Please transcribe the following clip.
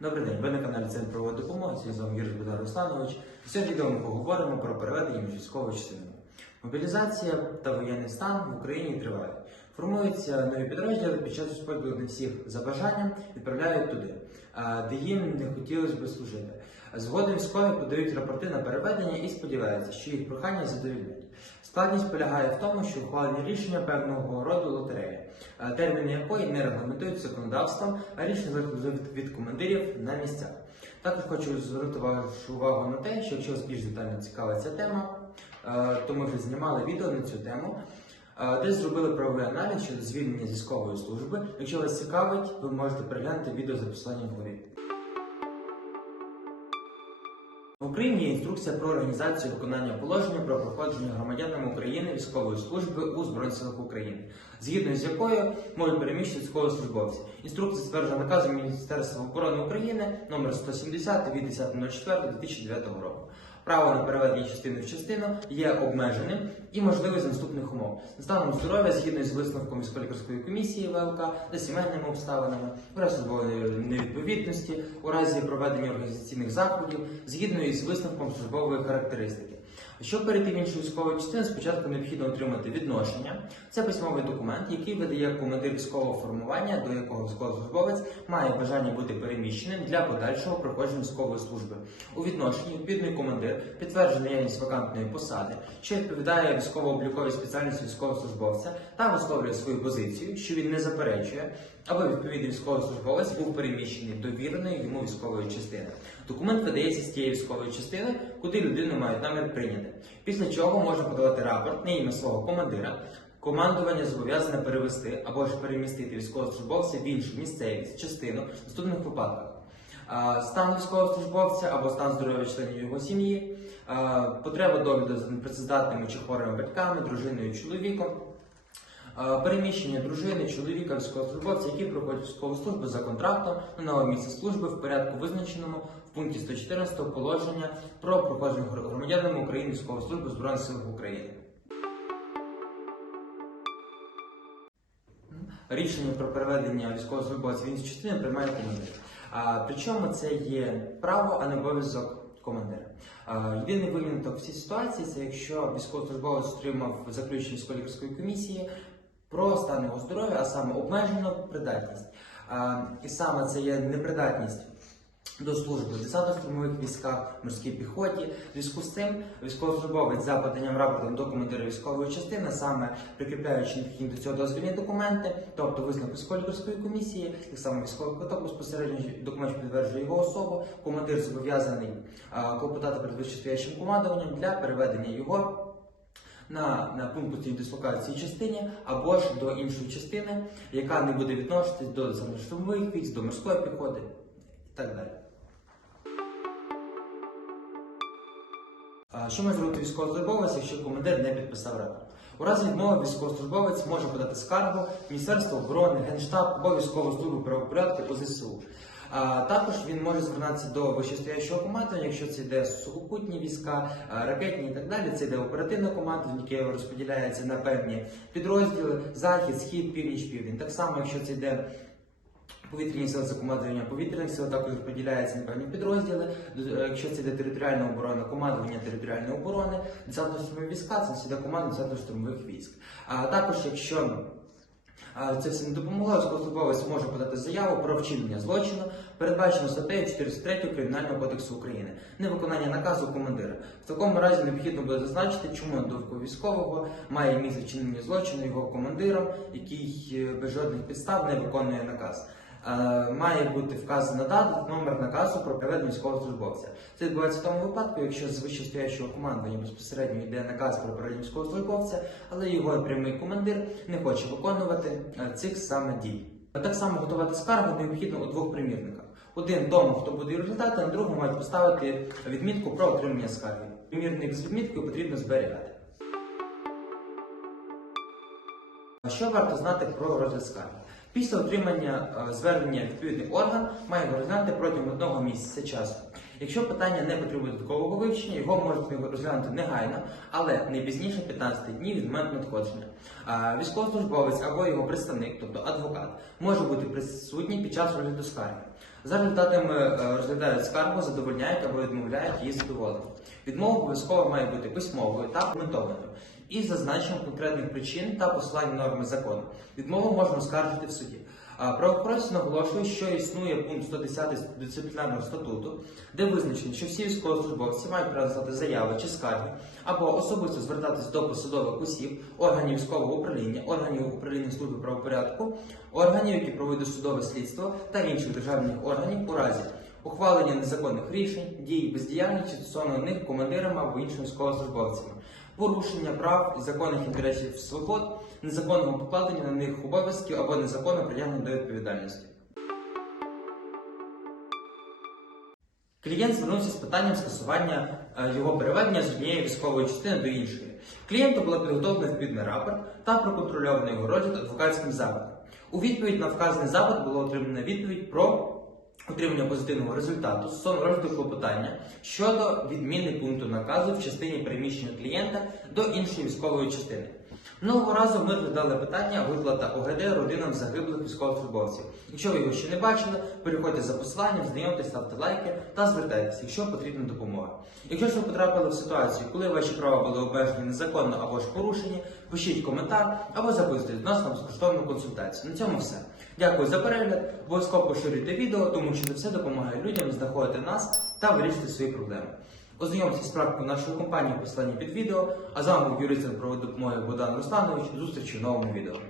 Добрий день, ви на каналі Центр правової допомоги. Сьогодні з вами Юрій Богдан Русланович. Сьогодні відео ми поговоримо про переведення між військовою частиною. Мобілізація та воєнний стан в Україні тривають. Формуються нові підрозділи під час розподілу не всіх за бажанням відправляють туди, де їм не хотілося би служити. Згодом військові подають рапорти на переведення і сподіваються, що їх прохання задовільнять. Складність полягає в тому, що ухвалення рішення певного роду лотереї, а, терміни якої не регламентують законодавством, а рішення залежить від командирів на місцях. Також хочу звернути вашу увагу на те, що якщо вас більш детально цікавить ця тема, е, то ми вже знімали відео на цю тему, е, де зробили правовий аналіз щодо звільнення з військової служби. Якщо вас цікавить, ви можете переглянути відео за посиланням вгорі. В Україні є інструкція про організацію виконання положення про проходження громадянам України військової служби у Збройних силах України, згідно з якою можуть переміщити військовослужбовці. Інструкція стверджена наказом Міністерства оборони України номер 170 від 10.04.2009 року. Право на переведення частини в частину є обмеженим і можливе з наступних умов. Станом здоров'я згідно з висновком військово-лікарської комісії ВЛК за сімейними обставинами, у разі невідповідності, у разі проведення організаційних заходів, згідно із висновком службової характеристики. Щоб перейти в іншу військову частину, спочатку необхідно отримати відношення. Це письмовий документ, який видає командир військового формування, до якого військовослужбовець має бажання бути переміщеним для подальшого проходження військової служби. У відношенні відповідний командир підтверджує наявність вакантної посади, що відповідає військово-обліковій спеціальності військовослужбовця та висловлює свою позицію, що він не заперечує, аби відповідний військовослужбовець був переміщений до вірної йому військової частини. Документ видається з тієї військової частини, куди людину мають намір прийняти. Після чого можна подавати рапорт на ім'я свого командира. Командування зобов'язане перевести або ж перемістити військовослужбовця в іншу місцевість, частину в наступних випадках. Стан військовослужбовця або стан здоров'я членів його сім'ї, потреба догляду за непрацездатними чи хворими батьками, дружиною, чоловіком, переміщення дружини, чоловіка, військовослужбовця, які проходять військову службу за контрактом на нове місце служби в порядку визначеному пункті 114 положення про проходження громадянами України військової служби Збройних силах України. Рішення про переведення військовослужбовців в іншу частину приймає командир. Причому це є право, а не обов'язок командира. Єдиний виняток в цій ситуації це якщо військовослужбовець отримав заключення військово-лікарської комісії про стан його здоров'я, а саме обмежену придатність. І саме це є непридатність до служби в десантно-штурмових військах, морській піхоті. Зв'язку з цим військовослужбовець за поданням рапортом до командира військової частини, саме прикріпляючи необхідні до цього дозвільні документи, тобто висновок військово-лікарської комісії, так само військовий квиток безпосередньо документ, підтверджує його особу. Командир зобов'язаний клопотати перед вищестоящим командуванням для переведення його. На, на пункт дислокації частині або ж до іншої частини, яка не буде відноситись до штурмових військ, до морської піхоти і так далі. Що може зробити військовослужбовець, якщо командир не підписав рапорт? У разі відмови військовослужбовець може подати скаргу Міністерство оборони, Генштаб або військову службу правопорядку ЗСУ. Також він може звернутися до вищестоящого командування, якщо це йде сухопутні війська, ракетні і так далі. Це йде оперативне командування, яке розподіляється на певні підрозділи: захід, схід, північ, південь. Так само, якщо це йде Повітряні сили це командування повітряних сил також поділяється на певні підрозділи. Якщо це йде територіальна оборона, командування територіальної оборони, десантно-штурмові війська, це всі команда десантно-штурмових військ. А також, якщо це все не допомогло, військовослужбовець може подати заяву про вчинення злочину, передбачено статтею 403 Кримінального кодексу України, невиконання наказу командира. В такому разі необхідно буде зазначити, чому на військового має місце вчинення злочину його командиром, який е, без жодних підстав не виконує наказ. Е, Має бути вказана дата, номер наказу про проведення військовослужбовця. Це відбувається в тому випадку, якщо з вищестоящого командування безпосередньо йде наказ про проведення військовослужбовця, але його прямий командир не хоче виконувати е, цих саме дій. Так само готувати скаргу необхідно у двох примірниках. Один тому, хто буде результати, на другому мають поставити відмітку про отримання скарги. Примірник з відміткою потрібно зберігати. Що варто знати про розгляд скарги? Після отримання е, звернення відповідний орган має його розглянути протягом одного місяця часу. Якщо питання не потребує додаткового вивчення, його можуть розглянути негайно, але не пізніше 15 днів від моменту надходження. Військовослужбовець або його представник, тобто адвокат, може бути присутній під час розгляду скарги. За результатами е, розглядають скаргу, задовольняють або відмовляють її задоволення. Відмова обов'язково має бути письмовою та аргументованою із зазначенням конкретних причин та посиланням норми закону. Відмову можна оскаржити в суді. Правоохоронці наголошують, що існує пункт 110 дисциплінарного статуту, де визначено, що всі військовослужбовці мають право заяви чи скарги або особисто звертатись до посадових осіб, органів військового управління, органів управління служби правопорядку, органів, які проводять судове слідство та інших державних органів у разі ухвалення незаконних рішень, дій, бездіяльності стосовно них командирами або іншими військовослужбовцями, порушення прав і законних інтересів свобод, незаконного покладення на них обов'язків або незаконного притягнення до відповідальності. Клієнт звернувся з питанням скасування е, його переведення з однієї військової частини до іншої. Клієнту було підготовлено відповідний рапорт та проконтрольований його розгляд адвокатським запитом. У відповідь на вказаний запит було отримано відповідь про отримання позитивного результату стосовно розвитку питання щодо відміни пункту наказу в частині переміщення клієнта до іншої військової частини. Минулого разу ми розглядали питання виплата ОГД родинам загиблих військовослужбовців. Якщо ви його ще не бачили, переходьте за посиланням, знайомтесь, ставте лайки та звертайтеся, якщо потрібна допомога. Якщо ж ви потрапили в ситуацію, коли ваші права були обмежені незаконно або ж порушені, пишіть коментар або записуйте до нас на безкоштовну консультацію. На цьому все. Дякую за перегляд. Обов'язково поширюйте відео, тому що це все допомагає людям знаходити нас та вирішити свої проблеми. Ознайомтеся з практикою нашої компанії в посиланні під відео. А з вами був юрист проводок допомоги Богдан Русланович. Зустрічі в новому відео.